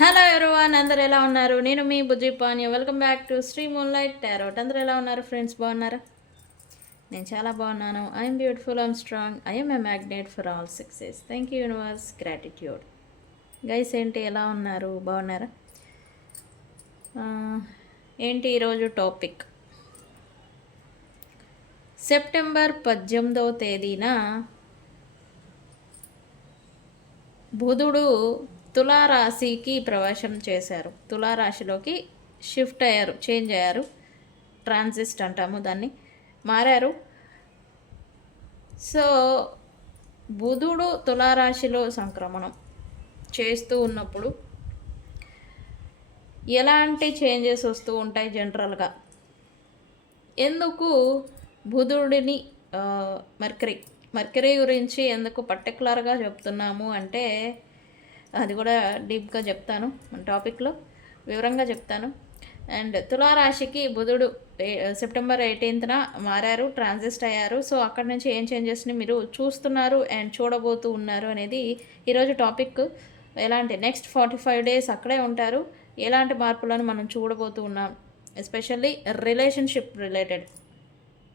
Hello everyone, అందరు ఎలా ఉన్నారు? నేను మీ Bujji Pani. Welcome back to Sri Moonlight Tarot. అందరు ఎలా ఉన్నారు ఫ్రెండ్స్? బాగున్నారా? నేను చాలా బాగున్నాను. I'm beautiful, I'm strong, I'm a magnet for all success. Thank you universe, gratitude. Guys ఏంటి ఎలా ఉన్నారు? బాగున్నారా? ఏంటి ఈరోజు టాపిక్? సెప్టెంబర్ 18వ తేదీన బుధుడు తులారాశికి ప్రవేశం చేశారు. తులారాశిలోకి షిఫ్ట్ అయ్యారు, చేంజ్ అయ్యారు. ట్రాన్సిస్ట్ అంటాము దాన్ని, మారారు. సో బుధుడు తులారాశిలో సంక్రమణం చేస్తూ ఉన్నప్పుడు ఎలాంటి చేంజెస్ వస్తూ ఉంటాయి జనరల్గా? ఎందుకు బుధుడిని మర్కరీ గురించి ఎందుకు పర్టికులర్గా చెప్తున్నాము అంటే, అది కూడా డీప్గా చెప్తాను మన టాపిక్లో, వివరంగా చెప్తాను. అండ్ తులారాశికి బుధుడు సెప్టెంబర్ 18న మారారు, ట్రాన్సిస్ట్ అయ్యారు. సో అక్కడి నుంచి ఏం చేంజెస్ని మీరు చూస్తున్నారు అండ్ చూడబోతూ ఉన్నారు అనేది ఈరోజు టాపిక్. ఎలాంటి నెక్స్ట్ 45 డేస్ అక్కడే ఉంటారు, ఎలాంటి మార్పులను మనం చూడబోతూ ఉన్నాం, ఎస్పెషల్లీ రిలేషన్షిప్ రిలేటెడ్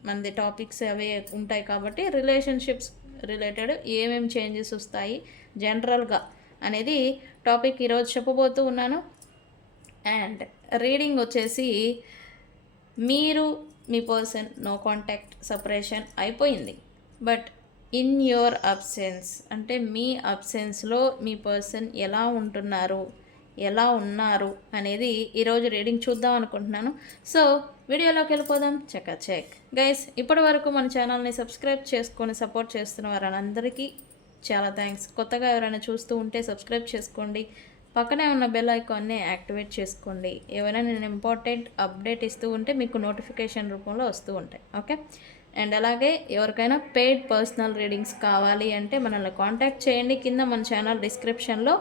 మనది టాపిక్స్ అవే ఉంటాయి కాబట్టి రిలేషన్షిప్స్ రిలేటెడ్ ఏమేమి చేంజెస్ వస్తాయి జనరల్గా అనేది టాపిక్ ఈరోజు చెప్పబోతూ ఉన్నాను. అండ్ రీడింగ్ వచ్చేసి, మీరు మీ పర్సన్ నో కాంటాక్ట్, సపరేషన్ అయిపోయింది. బట్ ఇన్ యువర్ అబ్సెన్స్ అంటే మీ అబ్సెన్స్లో మీ పర్సన్ ఎలా ఉంటున్నారు, ఎలా ఉన్నారు అనేది ఈరోజు రీడింగ్ చూద్దాం అనుకుంటున్నాను. సో వీడియోలోకి వెళ్ళిపోదాం. చెక్ గైస్, ఇప్పటి వరకు మన ఛానల్ని సబ్స్క్రైబ్ చేసుకొని సపోర్ట్ చేస్తున్న వారందరికీ చాలా థ్యాంక్స్. కొత్తగా ఎవరైనా చూస్తూ ఉంటే సబ్స్క్రైబ్ చేసుకోండి, పక్కనే ఉన్న బెల్ ఐకాన్ని యాక్టివేట్ చేసుకోండి. ఏమైనా నేను ఇంపార్టెంట్ అప్డేట్ ఇస్తూ ఉంటే మీకు నోటిఫికేషన్ రూపంలో వస్తూ ఉంటాయి. ఓకే. అండ్ అలాగే ఎవరికైనా పెయిడ్ పర్సనల్ రీడింగ్స్ కావాలి అంటే మనల్ని కాంటాక్ట్ చేయండి. కింద మన ఛానల్ డిస్క్రిప్షన్లో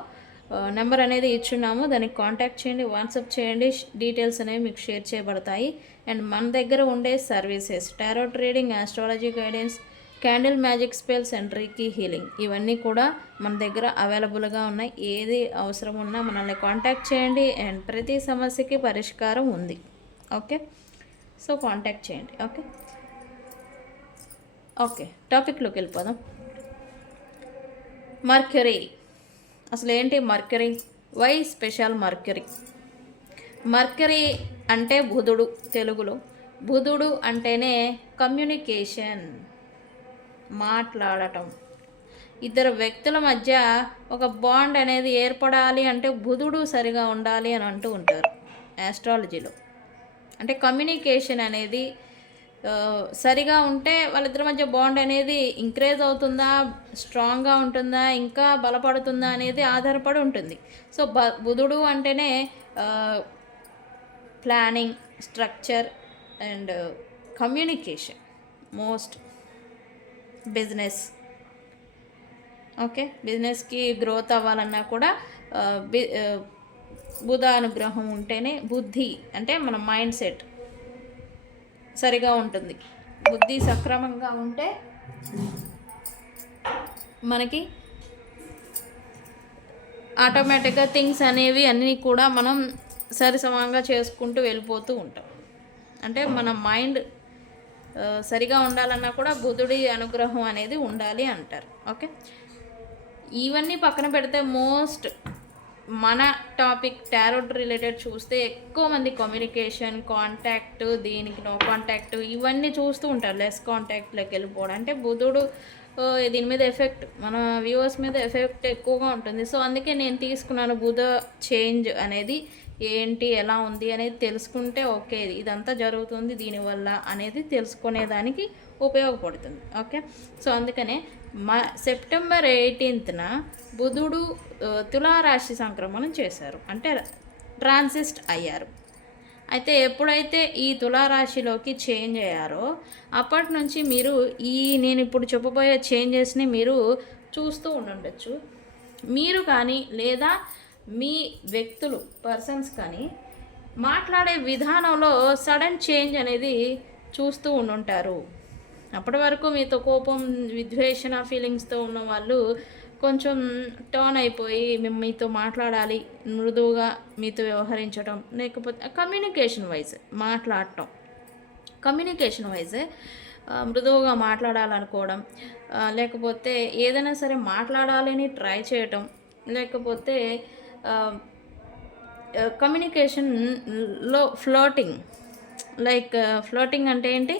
నెంబర్ అనేది ఇచ్చున్నాము, దానికి కాంటాక్ట్ చేయండి, వాట్సాప్ చేయండి. డీటెయిల్స్ అనేవి మీకు షేర్ చేయబడతాయి. అండ్ మన దగ్గర ఉండే services tarot reading, astrology guidance, candle magic spells and reiki healing, ఇవన్నీ కూడా మన దగ్గర అవైలబుల్గా ఉన్నాయి. ఏది అవసరం ఉన్నా మనల్ని కాంటాక్ట్ చేయండి. అండ్ ప్రతి సమస్యకి పరిష్కారం ఉంది. ఓకే, సో కాంటాక్ట్ చేయండి. ఓకే, టాపిక్లోకి వెళ్ళిపోదాం. మర్క్యూరీ. అసలు ఏంటి Mercury? Why special Mercury? Mercury అంటే బుధుడు. తెలుగులో బుధుడు అంటేనే కమ్యూనికేషన్, మాట్లాడటం. ఇద్దరు వ్యక్తుల మధ్య ఒక బాండ్ అనేది ఏర్పడాలి అంటే బుధుడు సరిగా ఉండాలి అని అంటూ ఉంటారు ఆస్ట్రాలజీలో. అంటే కమ్యూనికేషన్ అనేది సరిగా ఉంటే వాళ్ళిద్దరి మధ్య బాండ్ అనేది ఇంక్రీజ్ అవుతుందా, స్ట్రాంగ్గా ఉంటుందా, ఇంకా బలపడుతుందా అనేది ఆధారపడి ఉంటుంది. సో బుధుడు అంటేనే planning, structure and communication, most business. Okay, బిజినెస్కి గ్రోత్ అవ్వాలన్నా కూడా బుధ అనుగ్రహం ఉంటేనే, బుద్ధి అంటే మన మైండ్ సెట్ సరిగా ఉంటుంది. బుద్ధి సక్రమంగా ఉంటే మనకి ఆటోమేటిక్గా థింగ్స్ అనేవి అన్నీ కూడా మనం సరిసమంగా చేసుకుంటూ వెళ్ళిపోతూ ఉంటాం. అంటే మన మైండ్ సరిగా ఉండాలన్నా కూడా బుధుడి అనుగ్రహం అనేది ఉండాలి అంటారు. ఓకే, ఇవన్నీ పక్కన పెడితే మోస్ట్ మన టాపిక్ టారోట్ రిలేటెడ్ చూస్తే ఎక్కువ మంది కమ్యూనికేషన్, కాంటాక్ట్, దీనికి నో కాంటాక్ట్, ఇవన్నీ చూస్తూ ఉంటారు. లెస్ కాంటాక్ట్లోకి వెళ్ళిపోవడం అంటే బుధుడు దీని మీద ఎఫెక్ట్, మన వ్యూవర్స్ మీద ఎఫెక్ట్ ఎక్కువగా ఉంటుంది. సో అందుకే నేను తీసుకున్నాను బుధ చేంజ్ అనేది ఏంటి, ఎలా ఉంది అనేది తెలుసుకుంటే ఓకే ఇదంతా జరుగుతుంది దీనివల్ల అనేది తెలుసుకునేదానికి ఉపయోగపడుతుంది. ఓకే, సో అందుకనే సెప్టెంబర్ 18న బుధుడు తులారాశి సంక్రమణం చేశారు, అంటే ట్రాన్సిస్ట్ అయ్యారు. అయితే ఎప్పుడైతే ఈ తులారాశిలోకి చేంజ్ అయ్యారో అప్పటి నుంచి మీరు నేను ఇప్పుడు చెప్పబోయే చేంజెస్ని మీరు చూస్తూ ఉండొచ్చు. మీరు కానీ లేదా మీ వ్యక్తులు, పర్సన్స్ కానీ మాట్లాడే విధానంలో సడన్ చేంజ్ అనేది చూస్తూ ఉండుంటారు. అప్పటి వరకు మీతో కోపం, విద్వేషణ ఫీలింగ్స్తో ఉన్న వాళ్ళు కొంచెం టర్న్ అయిపోయి మేము మీతో మాట్లాడాలి, మృదువుగా మీతో వ్యవహరించడం, లేకపోతే కమ్యూనికేషన్ వైజ్ మాట్లాడటం, కమ్యూనికేషన్ వైజ్ మృదువుగా మాట్లాడాలనుకోవడం, లేకపోతే ఏదైనా సరే మాట్లాడాలని ట్రై చేయటం, లేకపోతే కమ్యూనికేషన్లో ఫ్లోటింగ్, లైక్ ఫ్లోటింగ్ అంటే ఏంటి,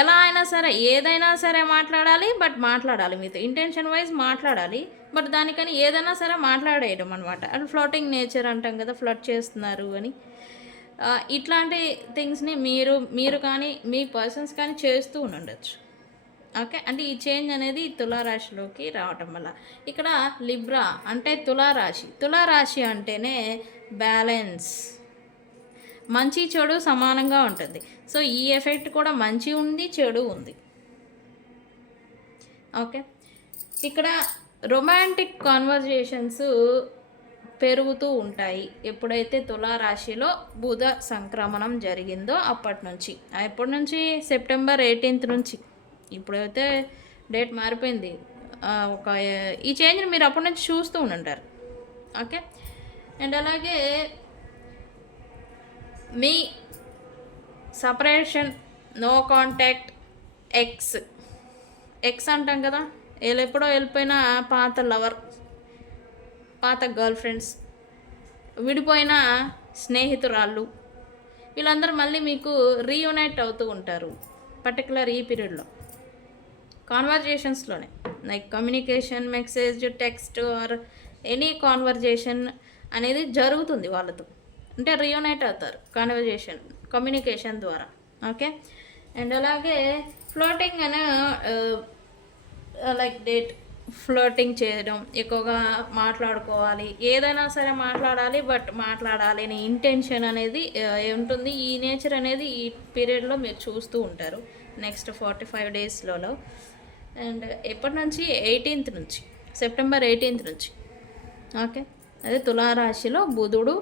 ఎలా అయినా సరే ఏదైనా సరే మాట్లాడాలి, బట్ మాట్లాడాలి మీతో ఇంటెన్షన్ వైజ్ మాట్లాడాలి, బట్ దానికని ఏదైనా సరే మాట్లాడేయడం అనమాట. అది ఫ్లోటింగ్ నేచర్ అంటాం కదా, ఫ్లర్ట్ చేస్తున్నారు అని. ఇట్లాంటి థింగ్స్ని మీరు కానీ మీ పర్సన్స్ కానీ చేస్తూ ఉండొచ్చు. ఓకే, అంటే ఈ చేంజ్ అనేది తులారాశిలోకి రావటం వల్ల. ఇక్కడ లిబ్రా అంటే తులారాశి అంటేనే బ్యాలెన్స్, మంచి చెడు సమానంగా ఉంటుంది. సో ఈ ఎఫెక్ట్ కూడా మంచి ఉంది, చెడు ఉంది. ఓకే, ఇక్కడ రొమాంటిక్ కాన్వర్జేషన్స్ పెరుగుతూ ఉంటాయి ఎప్పుడైతే తులారాశిలో బుధ సంక్రమణం జరిగిందో అప్పటి నుంచి. ఎప్పటి నుంచి? సెప్టెంబర్ 18 నుంచి. ఇప్పుడైతే డేట్ మారిపోయింది. ఈ చేంజ్ని మీరు అప్పటి నుంచి చూస్తూ ఉంటారు. ఓకే, అండ్ అలాగే మీ సపరేషన్, నో కాంటాక్ట్, ఎక్స్ అంటాం కదా, ఎప్పుడో వెళ్ళిపోయిన పాత లవర్, పాత గర్ల్ ఫ్రెండ్స్, విడిపోయిన స్నేహితురాళ్ళు, వీళ్ళందరూ మళ్ళీ మీకు రీయునైట్ అవుతూ ఉంటారు పర్టికులర్ ఈ పీరియడ్లో. కాన్వర్జేషన్స్లోనే, like communication, message, text or any conversation అనేది జరుగుతుంది వాళ్ళతో. అంటే రీయునైట్ అవుతారు కమ్యూనికేషన్ ద్వారా. ఓకే, అండ్ అలాగే ఫ్లోటింగ్ అనే లైక్ డేట్ ఫ్లోటింగ్ చేయడం, ఎక్కువగా మాట్లాడుకోవాలి, ఏదైనా సరే మాట్లాడాలి, బట్ మాట్లాడాలి అనే ఇంటెన్షన్ అనేది ఉంటుంది. ఈ నేచర్ అనేది ఈ పీరియడ్లో మీరు చూస్తూ ఉంటారు నెక్స్ట్ 45 డేస్లలో. అండ్ ఎప్పటి నుంచి? 18th నుంచి, సెప్టెంబర్ 18th నుంచి. ఓకే, అదే తులారాశిలో బుధుడు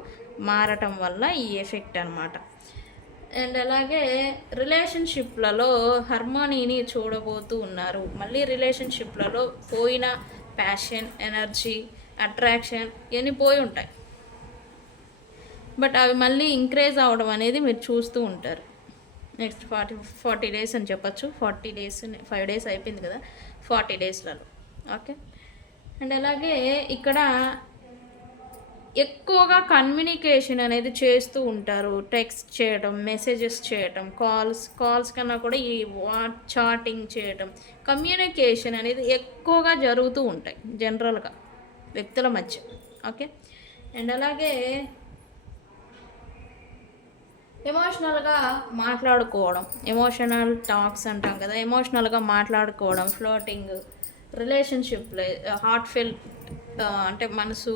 మారటం వల్ల ఈ ఎఫెక్ట్ అనమాట. అండ్ అలాగే రిలేషన్షిప్లలో హార్మోనీని చూడబోతూ ఉన్నారు. మళ్ళీ రిలేషన్షిప్లలో పోయిన ప్యాషన్, ఎనర్జీ, అట్రాక్షన్ ఇవన్నీ పోయి ఉంటాయి, బట్ అవి మళ్ళీ ఇంక్రీజ్ అవ్వడం అనేది మీరు చూస్తూ ఉంటారు నెక్స్ట్ 40 డేస్ అని చెప్పచ్చు. 40 డేస్, 5 డేస్ అయిపోయింది కదా, 40 డేస్లలో. ఓకే, అండ్ అలాగే ఇక్కడ ఎక్కువగా కమ్యూనికేషన్ అనేది చేస్తూ ఉంటారు. టెక్స్ట్ చేయడం, మెసేజెస్ చేయడం, కాల్స్ కన్నా కూడా ఈ చాటింగ్ చేయడం, కమ్యూనికేషన్ అనేది ఎక్కువగా జరుగుతూ ఉంటాయి జనరల్గా వ్యక్తుల మధ్య. ఓకే, అండ్ అలాగే ఎమోషనల్గా మాట్లాడుకోవడం, ఎమోషనల్ టాక్స్ అంటాం కదా, ఎమోషనల్గా మాట్లాడుకోవడం, ఫ్లోటింగ్, రిలేషన్షిప్లో హార్ట్ ఫీల్ అంటే మనసు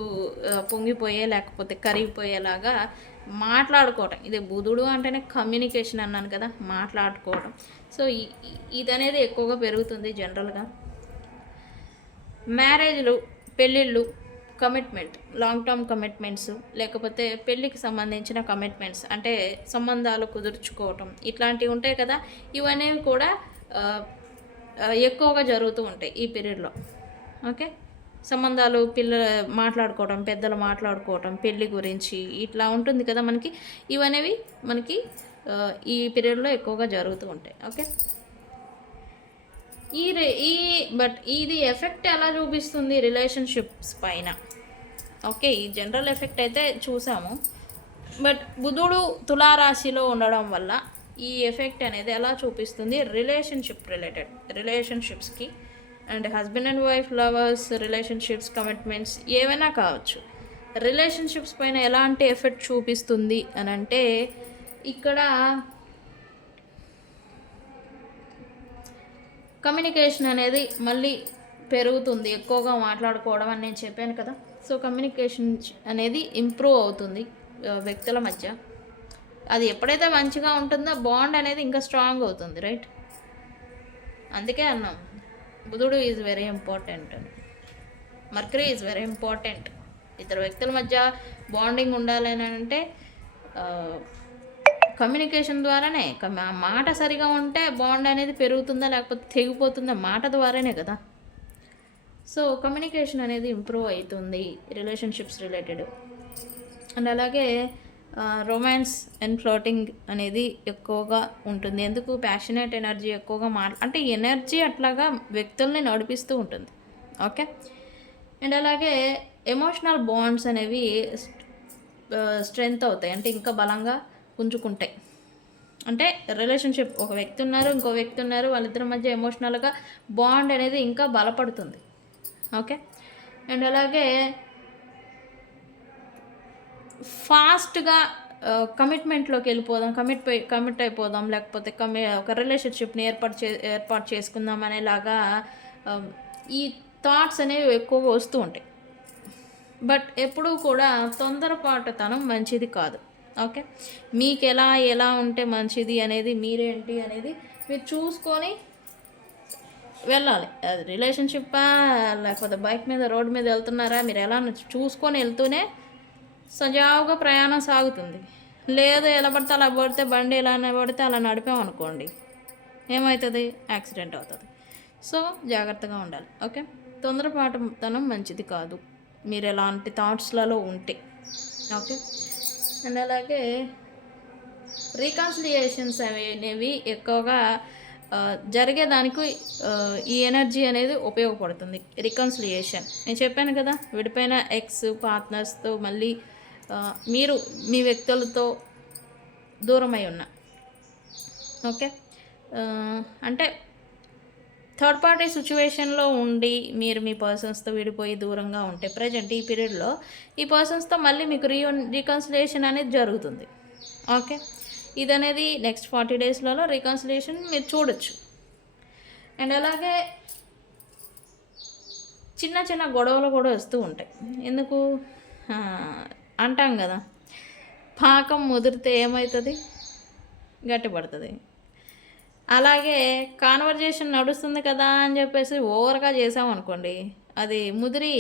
పొంగిపోయే లేకపోతే కరిగిపోయేలాగా మాట్లాడుకోవటం. ఇది బుధుడు అంటేనే కమ్యూనికేషన్ అన్నాను కదా, మాట్లాడుకోవడం. సో ఇది అనేది ఎక్కువగా పెరుగుతుంది జనరల్గా. మ్యారేజ్లు, పెళ్ళిళ్ళు, కమిట్మెంట్, లాంగ్ టర్మ్ కమిట్మెంట్స్, లేకపోతే పెళ్ళికి సంబంధించిన కమిట్మెంట్స్ అంటే సంబంధాలు కుదుర్చుకోవటం, ఇట్లాంటివి ఉంటాయి కదా, ఇవనేవి కూడా ఎక్కువగా జరుగుతూ ఉంటాయి ఈ పీరియడ్లో. ఓకే, సంబంధాలు, మాట్లాడుకోవడం, పెద్దలు మాట్లాడుకోవటం, పెళ్ళి గురించి ఇట్లా ఉంటుంది కదా మనకి, ఇవనేవి మనకి ఈ పీరియడ్లో ఎక్కువగా జరుగుతూ ఉంటాయి. ఓకే, బట్ ఇది ఎఫెక్ట్ ఎలా చూపిస్తుంది రిలేషన్షిప్స్ పైన? ఓకే, ఈ జనరల్ ఎఫెక్ట్ అయితే చూసాము, బట్ బుధుడు తులారాశిలో ఉండడం వల్ల ఈ ఎఫెక్ట్ అనేది ఎలా చూపిస్తుంది రిలేషన్షిప్స్కి, and husband and wife, lovers, relationships, commitments ఏవైనా కావచ్చు, రిలేషన్షిప్స్ పైన ఎలాంటి ఎఫెక్ట్ చూపిస్తుంది అని అంటే, ఇక్కడ కమ్యూనికేషన్ అనేది మళ్ళీ పెరుగుతుంది, ఎక్కువగా మాట్లాడుకోవడం అని నేను చెప్పాను కదా. సో కమ్యూనికేషన్ అనేది ఇంప్రూవ్ అవుతుంది వ్యక్తుల మధ్య. అది ఎప్పుడైతే మంచిగా ఉంటుందో బాండ్ అనేది ఇంకా స్ట్రాంగ్ అవుతుంది, రైట్? అందుకే అన్నాం బుధుడు is very important, Mercury is very important. ఇద్దరు వ్యక్తుల మధ్య బాండింగ్ ఉండాలని అంటే కమ్యూనికేషన్ ద్వారానే. మాట సరిగా ఉంటే బాండ్ అనేది పెరుగుతుందా లేకపోతే తెగిపోతుందా? మాట ద్వారానే కదా. సో కమ్యూనికేషన్ అనేది ఇంప్రూవ్ అవుతుంది రిలేషన్షిప్స్ రిలేటెడ్. అండ్ అలాగే రొమాన్స్ అండ్ ఫ్లోటింగ్ అనేది ఎక్కువగా ఉంటుంది. ఎందుకు? ప్యాషనేట్ ఎనర్జీ ఎక్కువగా అంటే ఎనర్జీ అట్లాగా వ్యక్తుల్ని నడిపిస్తూ ఉంటుంది. ఓకే. అండ్ అలాగే ఎమోషనల్ బాండ్స్ అనేవి స్ట్రెంగ్త్ అవుతాయి, అంటే ఇంకా బలంగా పుంజుకుంటాయి. అంటే రిలేషన్షిప్, ఒక వ్యక్తి ఉన్నారు, ఇంకో వ్యక్తి ఉన్నారు, వాళ్ళిద్దరి మధ్య ఎమోషనల్గా బాండ్ అనేది ఇంకా బలపడుతుంది. ఓకే. అండ్ అలాగే ఫాస్ట్గా కమిట్మెంట్లోకి వెళ్ళిపోదాం, కమిట్ అయిపోదాం, లేకపోతే ఒక రిలేషన్షిప్ని ఏర్పాటు చేసుకుందాం అనేలాగా ఈ థాట్స్ అనేవి ఎక్కువగా వస్తూ ఉంటాయి. బట్ ఎప్పుడూ కూడా తొందరపాటుతనం మంచిది కాదు. ఓకే. మీకు ఎలా ఉంటే మంచిది అనేది, మీరేంటి అనేది మీరు చూసుకొని వెళ్ళాలి. అది రిలేషన్షిప్పా, లేకపోతే బైక్ మీద రోడ్డు మీద వెళ్తున్నారా, మీరు ఎలా చూసుకొని వెళ్తూనే సజావుగా ప్రయాణం సాగుతుంది. లేదు ఎలా పడితే అలా పడితే, బండి ఎలా పడితే అలా నడిపామనుకోండి, ఏమవుతుంది? యాక్సిడెంట్ అవుతుంది. సో జాగ్రత్తగా ఉండాలి. ఓకే. తొందరపాటుతనం మంచిది కాదు మీరు ఎలాంటి థాట్స్లలో ఉంటే. ఓకే. అండ్ అలాగే రీకన్సిలియేషన్స్ అనేవి ఎక్కువగా జరిగేదానికి ఈ ఎనర్జీ అనేది ఉపయోగపడుతుంది. రికన్సిలియేషన్ నేను చెప్పాను కదా, విడిపోయిన ఎక్స్ పార్ట్నర్స్తో మళ్ళీ మీరు మీ వ్యక్తులతో దూరమై ఉన్నా. ఓకే. అంటే థర్డ్ పార్టీ సిచ్యువేషన్లో ఉండి మీరు మీ పర్సన్స్తో విడిపోయి దూరంగా ఉంటే ప్రజెంట్ ఈ పీరియడ్లో ఈ పర్సన్స్తో మళ్ళీ మీకు రీకన్సిలియేషన్ అనేది జరుగుతుంది. ఓకే. ఇది అనేది నెక్స్ట్ 40 డేస్లలో రీకన్సిలియేషన్ మీరు చూడొచ్చు. అండ్ అలాగే చిన్న చిన్న గొడవలు కూడా వస్తూ ఉంటాయి. ఎందుకు అంటాం కదా, పాకం ముదిరితే ఏమవుతుంది? గట్టిపడుతుంది. అలాగే కాన్వర్జేషన్ నడుస్తుంది కదా అని చెప్పేసి ఓవర్గా చేసామనుకోండి, అది ముదిరి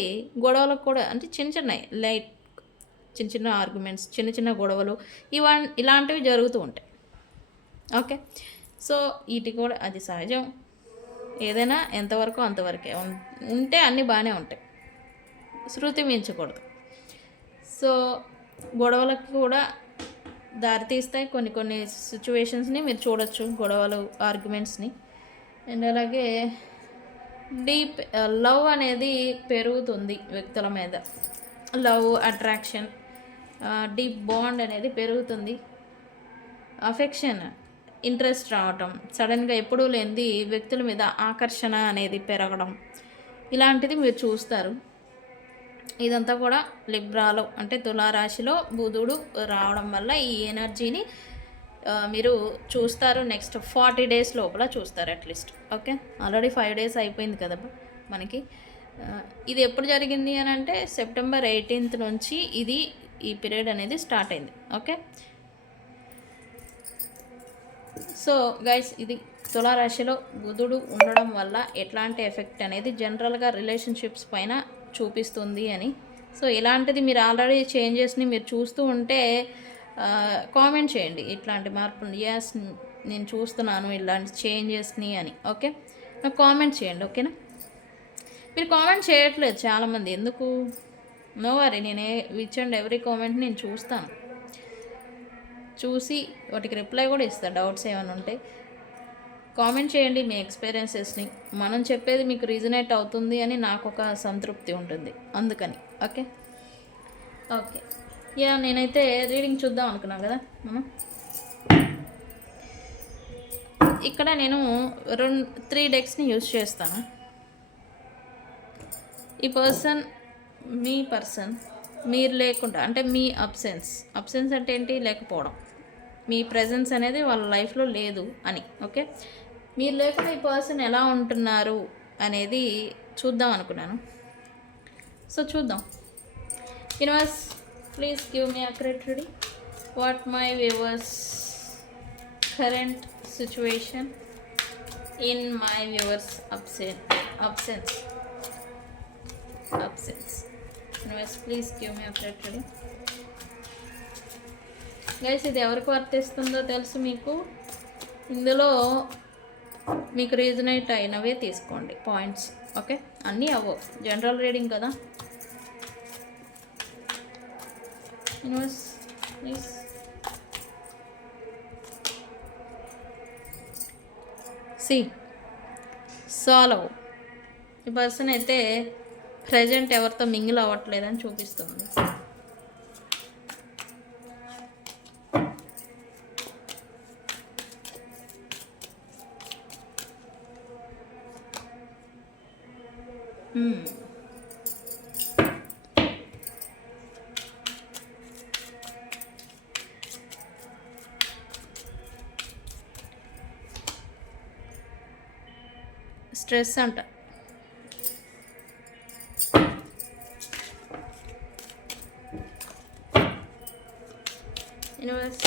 గొడవలకు కూడా, అంటే చిన్న చిన్న ఆర్గ్యుమెంట్స్, చిన్న గొడవలు ఇలాంటివి జరుగుతూ ఉంటాయి. ఓకే. సో వీటి కూడా అది సహజం. ఏదైనా ఎంతవరకు అంతవరకే ఉంటే అన్నీ బాగానే ఉంటాయి, శృతి మించకూడదు. సో గొడవలకు కూడా దారితీస్తాయి కొన్ని సిచ్యువేషన్స్ని మీరు చూడొచ్చు, గొడవలు, ఆర్గ్యుమెంట్స్ని. అండ్ అలాగే డీప్ లవ్ అనేది పెరుగుతుంది వ్యక్తుల మీద. లవ్, అట్రాక్షన్, డీప్ బాండ్ అనేది పెరుగుతుంది. అఫెక్షన్, ఇంట్రెస్ట్ రావటం, సడన్గా ఎప్పుడూ లేనిది వ్యక్తుల మీద ఆకర్షణ అనేది పెరగడం, ఇలాంటిది మీరు చూస్తారు. ఇదంతా కూడా లిబ్రాలో, అంటే తులారాశిలో బుధుడు రావడం వల్ల ఈ ఎనర్జీని మీరు చూస్తారు. నెక్స్ట్ 40 డేస్ లోపల చూస్తారు అట్లీస్ట్. ఓకే. ఆల్రెడీ 5 డేస్ అయిపోయింది కదా మనకి. ఇది ఎప్పుడు జరిగింది అని అంటే సెప్టెంబర్ 18th నుంచి ఈ పీరియడ్ అనేది స్టార్ట్ అయింది. ఓకే. సో గైస్, ఇది తులారాశిలో బుధుడు ఉండడం వల్ల ఎట్లాంటి ఎఫెక్ట్ అనేది జనరల్గా రిలేషన్షిప్స్ పైన చూపిస్తుంది అని. సో ఇలాంటిది మీరు ఆల్రెడీ చేంజెస్ని మీరు చూస్తూ ఉంటే కామెంట్ చేయండి, ఇట్లాంటి మార్పులు ఎస్ నేను చూస్తున్నాను ఇలాంటి చేంజెస్ని అని. ఓకే. నాకు కామెంట్ చేయండి. ఓకేనా? మీరు కామెంట్ చేయట్లేదు చాలామంది, ఎందుకు? నో వరీ, నేను ఈచ్ ఎవ్రీ కామెంట్ నేను చూస్తాను, చూసి వాటికి రిప్లై కూడా ఇస్తాను. డౌట్స్ ఏమైనా ఉంటే కామెంట్ చేయండి మీ ఎక్స్పీరియన్సెస్ని. మనం చెప్పేది మీకు రీజనేట్ అవుతుంది అని నాకు ఒక సంతృప్తి ఉంటుంది, అందుకని. ఓకే. నేనైతే రీడింగ్ చూద్దాం అనుకున్నాను కదా మనం. ఇక్కడ నేను 3 డెక్స్ని యూజ్ చేస్తాను. ఈ మీ పర్సన్ మీరు లేకుండా, అంటే మీ అబ్సెన్స్ అంటే ఏంటి? లేకపోవడం, మీ ప్రెజెన్స్ అనేది వాళ్ళ లైఫ్లో లేదు అని. ఓకే. మీరు లేకుండా ఈ పర్సన్ ఎలా ఉంటున్నారు అనేది చూద్దాం అనుకున్నాను. సో చూద్దాం. Universe, please give me accurate reading. What my viewers current situation in my viewers absence. Anyways, please give me a correct reading. Guys, ఇది ఎవరికి వర్తిస్తుందో తెలుసు మీకు. ఇందులో మీకు రీజనేట్ అయినవే తీసుకోండి పాయింట్స్. ఓకే. అన్నీ అవ్వవు, జనరల్ రీడింగ్ కదా. Universe please. See solve. ఈ పర్సన్ అయితే ప్రజెంట్ ఎవరితో మింగిల్ అవ్వట్లేదని చూపిస్తుంది. స్ట్రెస్ అంట. యూనివర్స్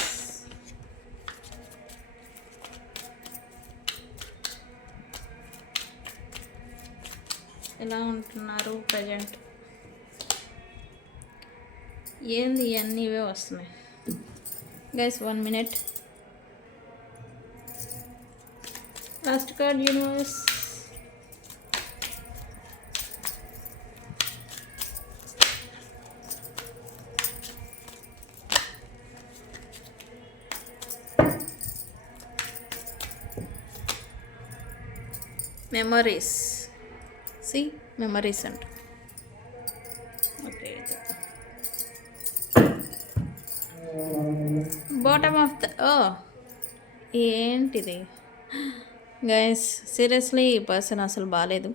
ఎలా ఉంటున్నారు ప్రజెంట్? ఏంది ఇవన్నీ ఇవే వస్తున్నాయి guys. 1 minute. Last card universe. Memories. See memories అంట. ఓకే, బాటమ్ ఆఫ్ ద ఏంటిది గైస్? సీరియస్లీ ఈ పర్సన్ అసలు బాగాలేదు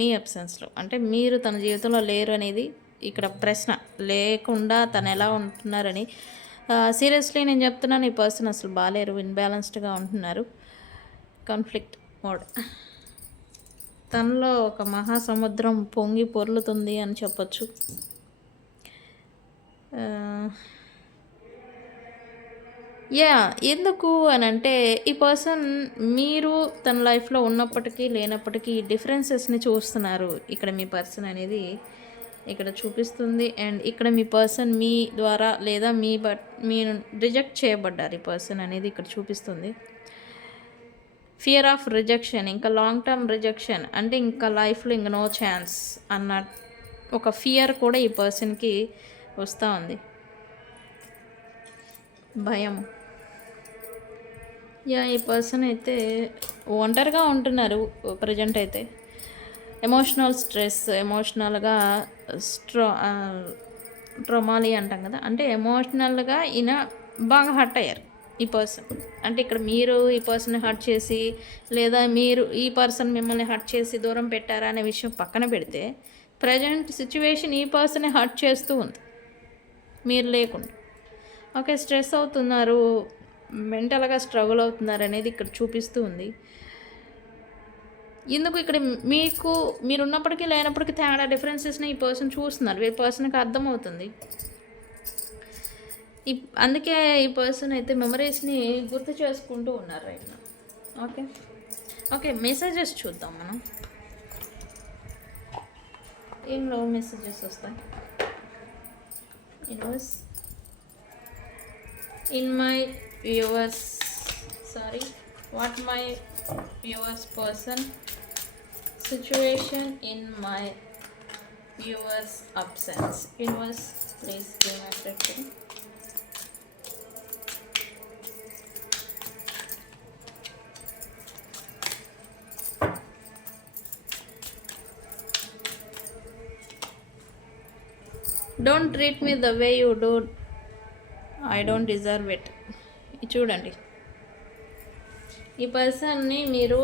మీ అబ్సెన్స్లో. అంటే మీరు తన జీవితంలో లేరు అనేది ఇక్కడ ప్రశ్న, లేకుండా తను ఎలా ఉంటున్నారని. సీరియస్లీ నేను చెప్తున్నాను, ఈ పర్సన్ అసలు బాగాలేరు, ఇన్బ్యాలెన్స్డ్గా ఉంటున్నారు, కాన్ఫ్లిక్ట్ మోడ్. తనలో ఒక మహాసముద్రం పొంగి పొర్లుతుంది అని చెప్పచ్చు. ఎందుకు అని అంటే ఈ పర్సన్ మీరు తన లైఫ్లో ఉన్నప్పటికీ లేనప్పటికీ డిఫరెన్సెస్ని చూస్తున్నారు. ఇక్కడ మీ పర్సన్ అనేది ఇక్కడ చూపిస్తుంది. అండ్ ఇక్కడ మీ పర్సన్ మీ ద్వారా లేదా మీరు రిజెక్ట్ చేయబడ్డారు ఈ పర్సన్ అనేది ఇక్కడ చూపిస్తుంది. ఫియర్ ఆఫ్ రిజెక్షన్, ఇంకా లాంగ్ టర్మ్ రిజెక్షన్ అంటే ఇంకా లైఫ్లో ఇంకా నో ఛాన్స్ అన్న ఒక ఫియర్ కూడా ఈ పర్సన్కి వస్తూ ఉంది. భయం. ఈ పర్సన్ అయితే ఒంటరిగా ఉంటున్నారు ప్రజెంట్ అయితే. ఎమోషనల్ స్ట్రెస్, ఎమోషనల్గా ట్రోమాలి అంటాం కదా, అంటే ఎమోషనల్గా ఈయన బాగా హర్ట్ అయ్యారు ఈ పర్సన్. అంటే ఇక్కడ మీరు ఈ పర్సన్ని హర్ట్ చేసి లేదా మీరు ఈ పర్సన్ మిమ్మల్ని హర్ట్ చేసి దూరం పెట్టారా అనే విషయం పక్కన పెడితే ప్రజెంట్ సిచ్యువేషన్ ఈ పర్సన్ని హర్ట్ చేస్తూ ఉంది మీరు లేకుండా. ఓకే, స్ట్రెస్ అవుతున్నారు, మెంటల్గా స్ట్రగుల్ అవుతున్నారు అనేది ఇక్కడ చూపిస్తూ ఉంది. ఎందుకు ఇక్కడ మీరు ఉన్నప్పటికీ లేనప్పటికీ తేడా డిఫరెన్సెస్ని ఈ పర్సన్ చూస్తున్నారు, ఈ పర్సన్కి అర్థమవుతుంది. అందుకే ఈ పర్సన్ అయితే మెమరీస్ని గుర్తు చేసుకుంటూ ఉన్నారు రైట్ నా. ఓకే, మెసేజెస్ చూద్దాం మనం. ఏం లవ్ మెసేజెస్ వస్తాయి universe in my viewers. What my viewers person situation in my viewers absence. Universe please give my prediction. Don't treat me the way you do, I don't deserve it. చూడండి, ఈ పర్సన్ని మీరు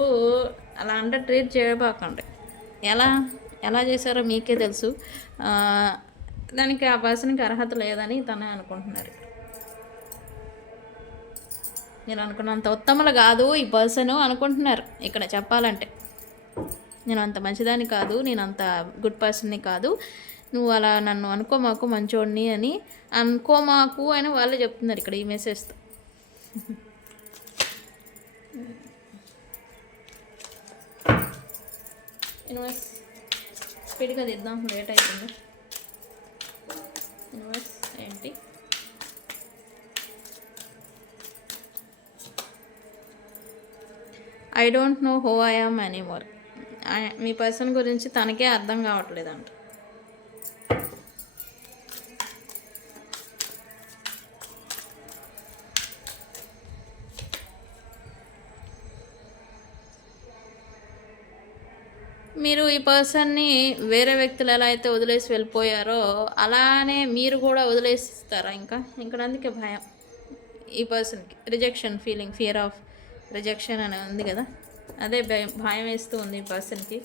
అలా అంటే treat చేయబాకండి. ఎలా చేశారో మీకే తెలుసు. దానికి ఆ పర్సన్కి అర్హత లేదని తనే అనుకుంటున్నారు. నేను అనుకున్నంత ఉత్తములు కాదు ఈ పర్సన్ అనుకుంటున్నారు ఇక్కడ చెప్పాలంటే. నేను అంత మంచిదాన్ని కాదు, నేను అంత గుడ్ పర్సన్ని కాదు, నువ్వు అలా నన్ను అనుకోమాకు మంచోడిని అని అనుకోమాకు అని వాళ్ళే చెప్తున్నారు ఇక్కడ ఈ మెసేజ్తో. యూనివర్స్ స్పీడ్గా తీద్దాం, లేట్ అవుతుంది. యూనివర్స్ ఏంటి? I don't know who I am anymore. Me person గురించి తనకే అర్థం కావట్లేదంట. మీరు ఈ పర్సన్‌ని వేరే వ్యక్తులు ఎలా అయితే వదిలేసి వెళ్ళిపోయారో, అలానే మీరు కూడా వదిలేసిస్తారా ఇంకా? ఇక్కడ అందుకే భయం ఈ పర్సన్‌కి. Rejection feeling, fear of rejection అని ఉంది కదా! అదే భయం వేస్తూ ఉంది ఈ పర్సన్‌కి.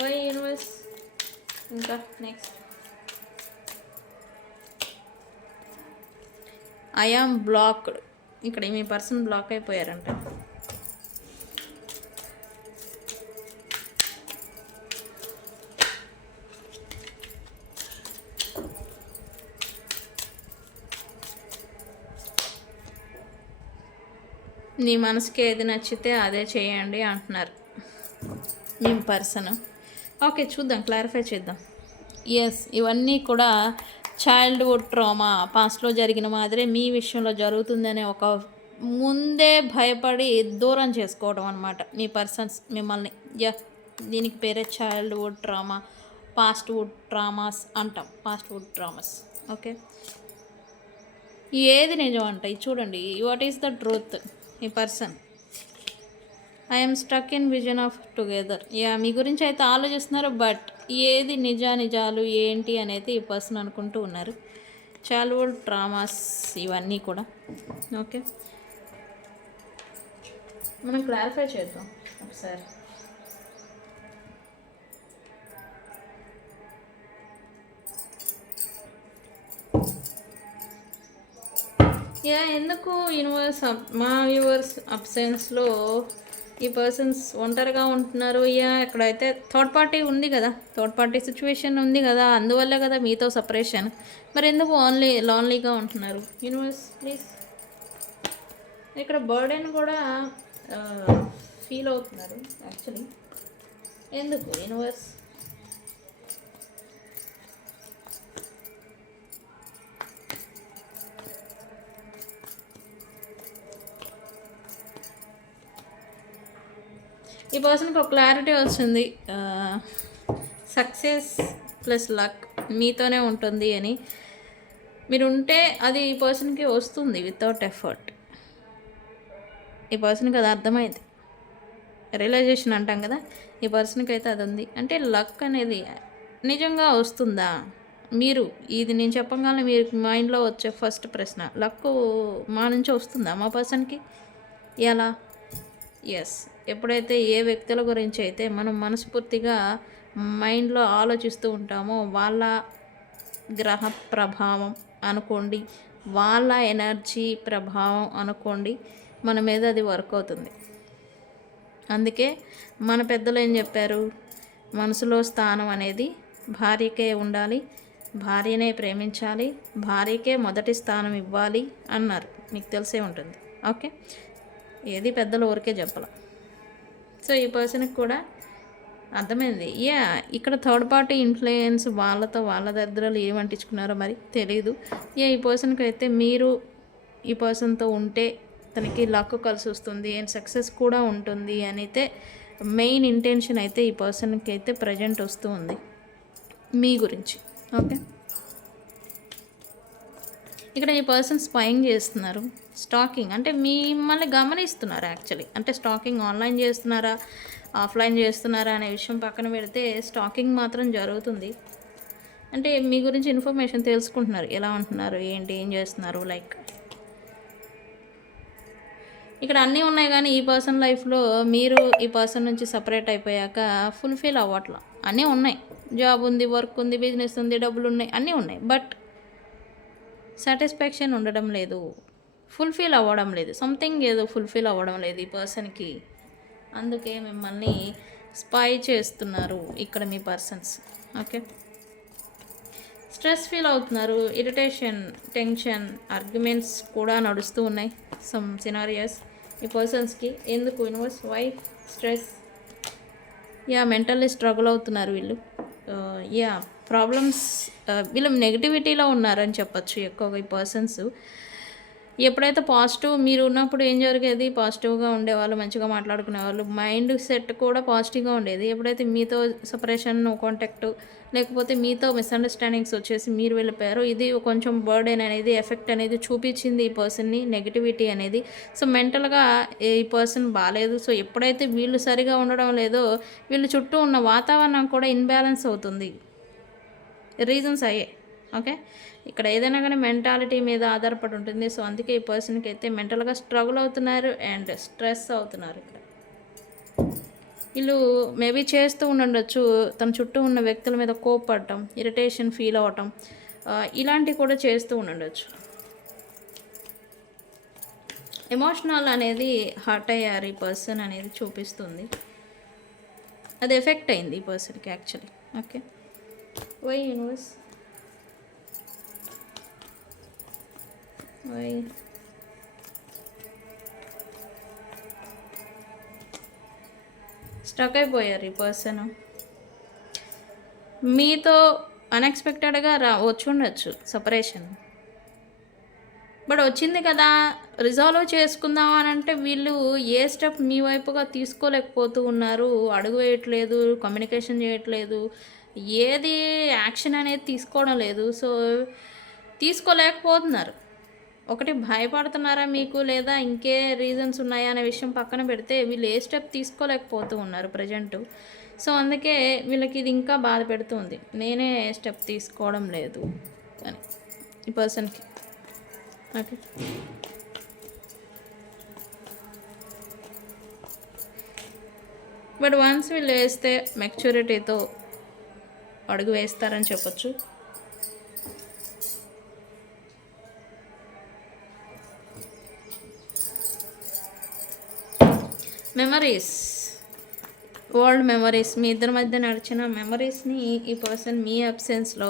Why universe? ఇంకా నెక్స్ట్ ఐ యామ్ బ్లాక్డ్. ఇక్కడ మీ పర్సన్ బ్లాక్ అయిపోయారంట. నీ మనసుకి ఏది నచ్చితే అదే చేయండి అంటున్నారు మీ పర్సన్. ఓకే, చూద్దాం, క్లారిఫై చేద్దాం. ఎస్, ఇవన్నీ కూడా చైల్డ్హుడ్ ట్రామా, పాస్ట్లో జరిగిన మాదిరే మీ విషయంలో జరుగుతుందనే ఒక ముందే భయపడి దూరం చేసుకోవడం అనమాట మీ పర్సన్స్ మిమ్మల్ని. దీనికి పేరే చైల్డ్హుడ్ ట్రామా, పాస్ట్వుడ్ ట్రామాస్ అంటాం. పాస్ట్వుడ్ ట్రామాస్. ఓకే, ఏది నిజం అంట ఇది చూడండి. What is the truth? ఈ person I'm stuck in vision of together. మీ గురించి అయితే ఆలోచిస్తున్నారు, బట్ ఏది నిజాలు ఏంటి అనేది ఈ పర్సన్ అనుకుంటూ ఉన్నారు. చైల్డ్హుడ్ ట్రామాస్ ఇవన్నీ కూడా. ఓకే, మనం క్లారిఫై చేద్దాం ఒకసారి. ఎందుకు యూనివర్స్ మా వ్యూవర్స్ అబ్సెన్స్లో ఈ పర్సన్స్ ఒంటరిగా ఉంటున్నారు? ఎక్కడైతే థర్డ్ పార్టీ ఉంది కదా, థర్డ్ పార్టీ సిచ్యువేషన్ ఉంది కదా, అందువల్లే కదా మీతో సపరేషన్. మరి ఎందుకు ఓన్లీ లాన్లీగా ఉంటున్నారు? Universe please. ఇక్కడ బర్డెన్ కూడా ఫీల్ అవుతున్నారు యాక్చువల్లీ. ఎందుకు యూనివర్స్? ఈ పర్సన్కి ఒక క్లారిటీ వచ్చింది. సక్సెస్ ప్లస్ లక్ మీతోనే ఉంటుంది అని. మీరు ఉంటే అది ఈ పర్సన్కి వస్తుంది వితౌట్ ఎఫర్ట్. ఈ పర్సన్కి అది అర్థమైంది. రియలైజేషన్ అంటాం కదా, ఈ పర్సన్కి అయితే అది ఉంది. అంటే లక్ అనేది నిజంగా వస్తుందా? మీరు ఇది నేను చెప్పగానే మీరు మైండ్లో వచ్చే ఫస్ట్ ప్రశ్న, లక్ మా నుంచి వస్తుందా మా పర్సన్కి? ఎలా? ఎస్, ఎప్పుడైతే ఏ వ్యక్తుల గురించి అయితే మనం మనస్ఫూర్తిగా మైండ్లో ఆలోచిస్తూ ఉంటామో వాళ్ళ గ్రహ ప్రభావం అనుకోండి, వాళ్ళ ఎనర్జీ ప్రభావం అనుకోండి, మన మీద అది వర్క్ అవుతుంది. అందుకే మన పెద్దలు ఏం చెప్పారు? మనసులో స్థానం అనేది భార్యకే ఉండాలి, భార్యనే ప్రేమించాలి, భార్యకే మొదటి స్థానం ఇవ్వాలి అన్నారు. మీకు తెలిసే ఉంటుంది. ఓకే, ఏది పెద్దలు ఊరికే చెప్పాల. సో ఈ పర్సన్కి కూడా అర్థమైంది. ఇక్కడ థర్డ్ పార్టీ ఇన్ఫ్లుయెన్స్, వాళ్ళతో వాళ్ళ దరిద్రాలు ఏమంటించుకున్నారో మరి తెలీదు. ఈ పర్సన్కి అయితే మీరు ఈ పర్సన్తో ఉంటే తనకి లక్ కలిసి వస్తుంది అండ్ సక్సెస్ కూడా ఉంటుంది అని అయితే మెయిన్ ఇంటెన్షన్ అయితే ఈ పర్సన్కి అయితే ప్రజెంట్ వస్తూ ఉంది మీ గురించి. ఓకే, ఇక్కడ ఈ పర్సన్ స్పైయింగ్ చేస్తున్నారు. స్టాకింగ్ అంటే మిమ్మల్ని గమనిస్తున్నారు యాక్చువల్లీ. అంటే స్టాకింగ్ ఆన్లైన్ చేస్తున్నారా, ఆఫ్లైన్ చేస్తున్నారా అనే విషయం పక్కన పెడితే స్టాకింగ్ మాత్రం జరుగుతుంది. అంటే మీ గురించి ఇన్ఫర్మేషన్ తెలుసుకుంటున్నారు, ఎలా ఉంటున్నారు, ఏంటి, ఏం చేస్తున్నారు. లైక్ ఇక్కడ అన్నీ ఉన్నాయి, కానీ ఈ పర్సన్ లైఫ్లో మీరు ఈ పర్సన్ నుంచి సపరేట్ అయిపోయాక ఫుల్ఫిల్ అవ్వట్లా. అన్నీ ఉన్నాయి, జాబ్ ఉంది, వర్క్ ఉంది, బిజినెస్ ఉంది, డబ్బులు ఉన్నాయి, అన్నీ ఉన్నాయి, బట్ సాటిస్ఫాక్షన్ ఉండడం లేదు, ఫుల్ఫిల్ అవ్వడం లేదు. సంథింగ్ ఏదో ఫుల్ఫిల్ అవ్వడం లేదు ఈ పర్సన్కి. అందుకే మిమ్మల్ని స్పై చేస్తున్నారు ఇక్కడ మీ పర్సన్స్. ఓకే, స్ట్రెస్ ఫీల్ అవుతున్నారు, ఇరిటేషన్, టెన్షన్, ఆర్గ్యుమెంట్స్ కూడా నడుస్తూ ఉన్నాయి సమ్ సినారియోస్ ఈ పర్సన్స్కి. ఎందుకు universe? Why stress? Mentally struggle అవుతున్నారు వీళ్ళు. ప్రాబ్లమ్స్, వీళ్ళు నెగిటివిటీలో ఉన్నారని చెప్పచ్చు ఎక్కువగా ఈ పర్సన్స్. ఎప్పుడైతే పాజిటివ్ మీరు ఉన్నప్పుడు ఏం జరిగేది, పాజిటివ్‌గా ఉండేవాళ్ళు, మంచిగా మాట్లాడుకునేవాళ్ళు. మైండ్ సెట్ కూడా పాజిటివ్‌గా ఉండేది. ఎప్పుడైతే మీతో సెపరేషన్, నో కాంటాక్ట్ లేకపోతే మీతో మిస్‌అండర్‌స్టాండింగ్స్ వచ్చేసి మీరు వెళ్ళిపోయారో, ఇది కొంచెం బర్డెన్ అనేది, ఎఫెక్ట్ అనేది చూపించింది ఈ పర్సన్‌ని, నెగటివిటీ అనేది. సో, మెంటల్‌గా ఈ పర్సన్ బాలేదు. సో, ఎప్పుడైతే వీళ్ళు సరిగా ఉండడం లేదో, వీళ్ళ చుట్టూ ఉన్న వాతావరణం కూడా ఇన్‌బ్యాలెన్స్ అవుతుంది. రీజన్స్ అయ్యే. ఓకే. ఇక్కడ ఏదైనా కానీ మెంటాలిటీ మీద ఆధారపడి ఉంటుంది. సో, అందుకే ఈ పర్సన్‌కి అయితే మెంటల్‌గా స్ట్రగుల్ అవుతున్నారు అండ్ స్ట్రెస్ అవుతున్నారు ఇక్కడ. వీళ్ళు మేబీ చేస్తూ ఉండుండొచ్చు. తన చుట్టూ ఉన్న వ్యక్తుల మీద కోప్పడటం, ఇరిటేషన్ ఫీల్ అవ్వటం, ఇలాంటివి కూడా చేస్తూ ఉండుండొచ్చు. ఎమోషనల్ అనేది హర్ట్ అయ్యారు ఈ పర్సన్ అనేది చూపిస్తుంది. అది ఎఫెక్ట్ అయింది ఈ పర్సన్‌కి actually. Okay. Why universe? Why? Struck అయిపోయారు ఈ పర్సన్. మీతో అన్ఎక్స్పెక్టెడ్గా వచ్చుండొచ్చు సెపరేషన్. బట్ వచ్చింది కదా, రిజాల్వ్ చేసుకుందాం అని అంటే వీళ్ళు ఏ స్టెప్ మీ వైపుగా తీసుకోలేకపోతూ ఉన్నారు. అడుగు వేయట్లేదు, కమ్యూనికేషన్ చేయట్లేదు, ఏది యాక్షన్ అనేది తీసుకోవడం లేదు. సో, తీసుకోలేకపోతున్నారు. ఒకటి భయపడుతున్నారా మీకు, లేదా ఇంకే రీజన్స్ ఉన్నాయా అనే విషయం పక్కన పెడితే వీళ్ళు ఏ స్టెప్ తీసుకోలేకపోతూ ఉన్నారు ప్రజెంటు. సో, అందుకే వీళ్ళకి ఇది ఇంకా బాధ పెడుతుంది. నేనే స్టెప్ తీసుకోవడం లేదు అని ఈ పర్సన్కి. ఓకే. బట్ వన్స్ వీళ్ళు వేస్తే మెచ్యూరిటీతో అడుగు వేస్తారని చెప్పొచ్చు. మెమరీస్, ఓల్డ్ మెమరీస్, మీ ఇద్దరి మధ్య నడిచిన మెమరీస్ని ఈ పర్సన్ మీ అబ్సెన్స్లో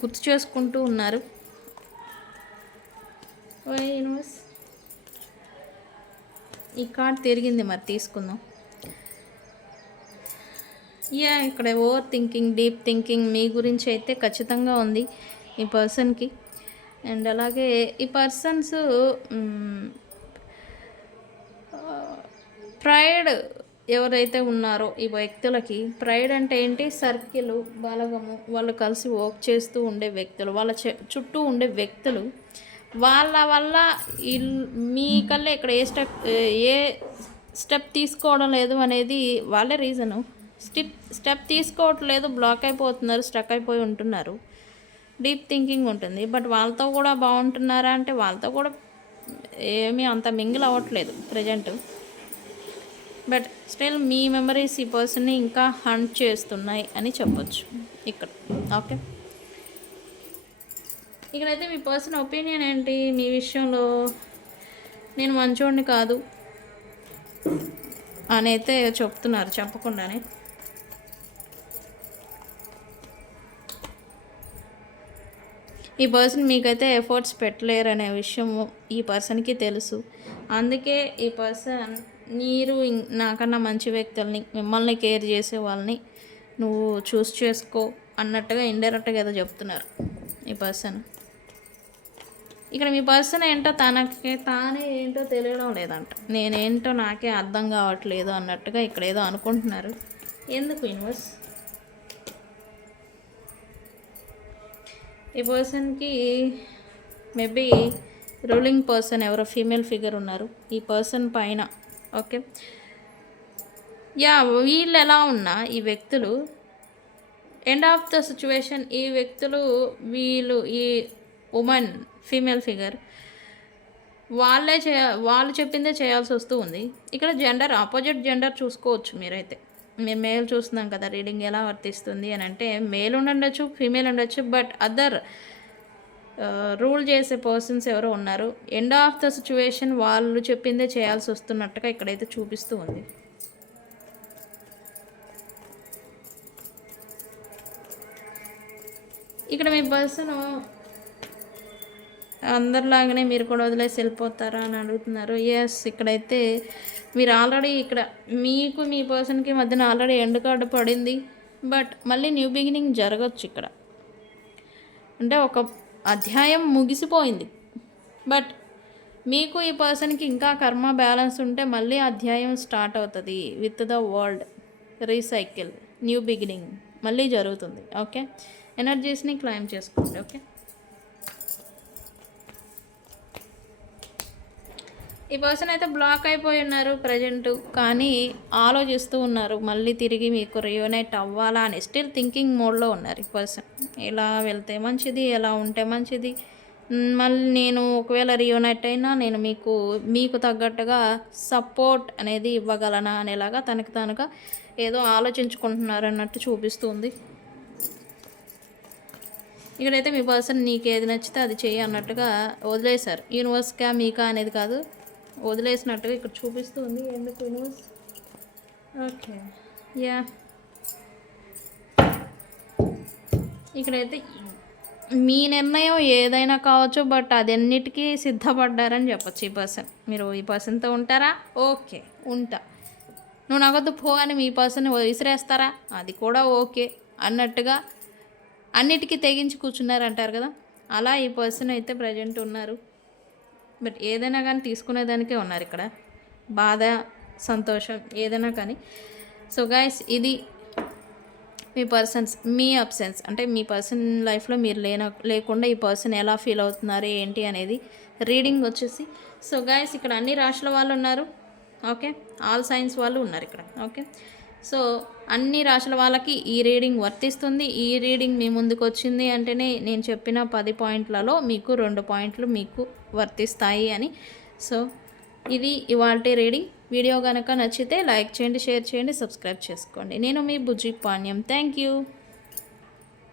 గుర్తు చేసుకుంటూ ఉన్నారు. యూనివర్స్, ఈ కార్డ్ తిరిగింది, మరి తీసుకుందాం. ఇక్కడ ఓవర్ థింకింగ్, డీప్ థింకింగ్ మీ గురించి అయితే ఖచ్చితంగా ఉంది ఈ పర్సన్కి. అండ్ అలాగే ఈ పర్సన్స్ ప్రైడ్ ఎవరైతే ఉన్నారో ఈ వ్యక్తులకి, ప్రైడ్ అంటే ఏంటి, సర్కిల్, బలగము, వాళ్ళు కలిసి వర్క్ చేస్తూ ఉండే వ్యక్తులు, వాళ్ళ చుట్టూ ఉండే వ్యక్తులు, వాళ్ళ వల్ల మీకల్లా ఇక్కడ ఏ స్టెప్ తీసుకోవడం లేదు అనేది వాళ్ళే రీజను. స్టెప్ తీసుకోవట్లేదు, బ్లాక్ అయిపోతున్నారు, స్టక్ అయిపోయి ఉంటున్నారు. డీప్ థింకింగ్ ఉంటుంది. బట్ వాళ్ళతో కూడా బాగుంటున్నారా అంటే వాళ్ళతో కూడా ఏమీ అంత మింగిల్ అవ్వట్లేదు present. But still me memories ఈ పర్సన్ని ఇంకా హంట్ చేస్తున్నాయి అని చెప్పొచ్చు ఇక్కడ. ఓకే. ఇక్కడైతే మీ పర్సన్ ఒపీనియన్ ఏంటి మీ విషయంలో, నేను మంచోడిని కాదు అని అయితే చెప్తున్నారు చెప్పకుండానే. ఈ పర్సన్ మీకైతే ఎఫర్ట్స్ పెట్టలేరు అనే విషయం ఈ పర్సన్కి తెలుసు. అందుకే ఈ పర్సన్ మీరు నాకన్నా మంచి వ్యక్తుల్ని, మిమ్మల్ని కేర్ చేసే వాళ్ళని నువ్వు చూస్ చేసుకో అన్నట్టుగా ఇండైరెక్ట్గా ఏదో చెప్తున్నారు ఈ పర్సన్. ఇక్కడ మీ పర్సన్ ఏంటో తానే ఏంటో తెలియడం లేదంట. నేనేంటో నాకే అర్థం కావట్లేదు అన్నట్టుగా ఇక్కడ ఏదో అనుకుంటున్నారు. ఎందుకు యూనివర్స్? ఈ పర్సన్కి మేబీ రూలింగ్ పర్సన్ ఎవరో ఫీమేల్ ఫిగర్ ఉన్నారు ఈ పర్సన్ పైన. ఓకే. వీళ్ళు ఎలా ఉన్నా ఈ వ్యక్తులు ఎండ్ ఆఫ్ ద సిచ్యువేషన్, ఈ వ్యక్తులు వీళ్ళు ఈ ఉమెన్ ఫీమేల్ ఫిగర్ వాళ్ళు చెప్పిందే చేయాల్సి వస్తూ ఉంది. ఇక్కడ జెండర్, ఆపోజిట్ జెండర్ చూసుకోవచ్చు మీరైతే. మేము మేల్ చూస్తున్నాం కదా, రీడింగ్ ఎలా వర్తిస్తుంది అని అంటే మేల్ ఉండొచ్చు, ఫీమేల్ ఉండొచ్చు. బట్ అదర్ రూల్ చేసే పర్సన్స్ ఎవరో ఉన్నారు. ఎండ్ ఆఫ్ ద సిచ్యువేషన్ వాళ్ళు చెప్పిందే చేయాల్సి వస్తున్నట్టుగా ఇక్కడైతే చూపిస్తూ ఉంది. ఇక్కడ మీ పర్సన్ అందరిలాగానే మీరు కూడా వదిలేసి వెళ్ళిపోతారా అని అడుగుతున్నారు. ఎస్, ఇక్కడైతే మీరు ఆల్రెడీ ఇక్కడ మీకు మీ పర్సన్కి మధ్యన ఆల్రెడీ ఎండ్ కార్డు పడింది. బట్ మళ్ళీ న్యూ బిగినింగ్ జరగచ్చు ఇక్కడ. అంటే ఒక అధ్యాయం ముగిసిపోయింది. బట్ మీకు ఈ పర్సన్కి ఇంకా కర్మ బ్యాలెన్స్ ఉంటే మళ్ళీ అధ్యాయం స్టార్ట్ అవుతుంది with the world recycle new beginning మళ్ళీ జరుగుతుంది. ఓకే, ఎనర్జీస్ని క్లైమ్ చేసుకోండి. ఓకే, ఈ పర్సన్ అయితే బ్లాక్ అయిపోయి ఉన్నారు ప్రజెంట్, కానీ ఆలోచిస్తూ ఉన్నారు మళ్ళీ తిరిగి మీకు రియూనైట్ అవ్వాలా అని. స్టిల్ థింకింగ్ మోడ్లో ఉన్నారు ఈ పర్సన్. ఎలా వెళ్తే మంచిది, ఎలా ఉంటే మంచిది, మళ్ళీ నేను ఒకవేళ రియూనైట్ అయినా నేను మీకు తగ్గట్టుగా సపోర్ట్ అనేది ఇవ్వగలనా అనేలాగా తనకు తనగా ఏదో ఆలోచించుకుంటున్నారు అన్నట్టు చూపిస్తుంది. ఇక్కడైతే మీ పర్సన్ నీకు ఏది నచ్చితే అది చెయ్యి అన్నట్టుగా వదిలేశారు. యూనివర్స్కా మీకా అనేది కాదు, వదిలేసినట్టుగా ఇక్కడ చూపిస్తుంది. ఎందుకు యూనివర్స్? ఓకే, యా, ఇక్కడైతే మీ నిర్ణయం ఏదైనా కావచ్చు, బట్ అదన్నిటికీ సిద్ధపడ్డారని చెప్పచ్చు ఈ పర్సన్. మీరు ఈ పర్సన్తో ఉంటారా? ఓకే, ఉంటా. నువ్వు నగదు పో అని మీ పర్సన్ విసిరేస్తారా? అది కూడా ఓకే అన్నట్టుగా అన్నిటికీ తెగించి కూర్చున్నారంటారు కదా, అలా ఈ పర్సన్ అయితే ప్రజెంట్ ఉన్నారు. బట్ ఏదైనా కానీ తీసుకునేదానికే ఉన్నారు ఇక్కడ. బాధ, సంతోషం ఏదైనా కానీ. సో గైస్, ఇది మీ పర్సన్స్, మీ అబ్సెన్స్ అంటే మీ పర్సన్ లైఫ్లో మీరు లేకుండా ఈ పర్సన్ ఎలా ఫీల్ అవుతున్నారు ఏంటి అనేది రీడింగ్ వచ్చేసి. సో గైస్, ఇక్కడ అన్ని రాశుల వాళ్ళు ఉన్నారు. ఓకే, ఆల్ సైన్స్ వాళ్ళు ఉన్నారు ఇక్కడ. ఓకే, సో అన్ని రాశుల వాళ్ళకి ఈ రీడింగ్ వర్తిస్తుంది. ఈ రీడింగ్ మీ ముందుకు వచ్చింది అంటేనే నేను చెప్పిన 10 పాయింట్లలో మీకు 2 పాయింట్లు మీకు వర్తిస్తాయి అని. సో ఇది ఇవాల్టి రీడింగ్. వీడియో కనుక నచ్చితే లైక్ చేయండి, షేర్ చేయండి, సబ్స్క్రైబ్ చేసుకోండి. నేను మీ బుజ్జి పాణ్యం. Thank you.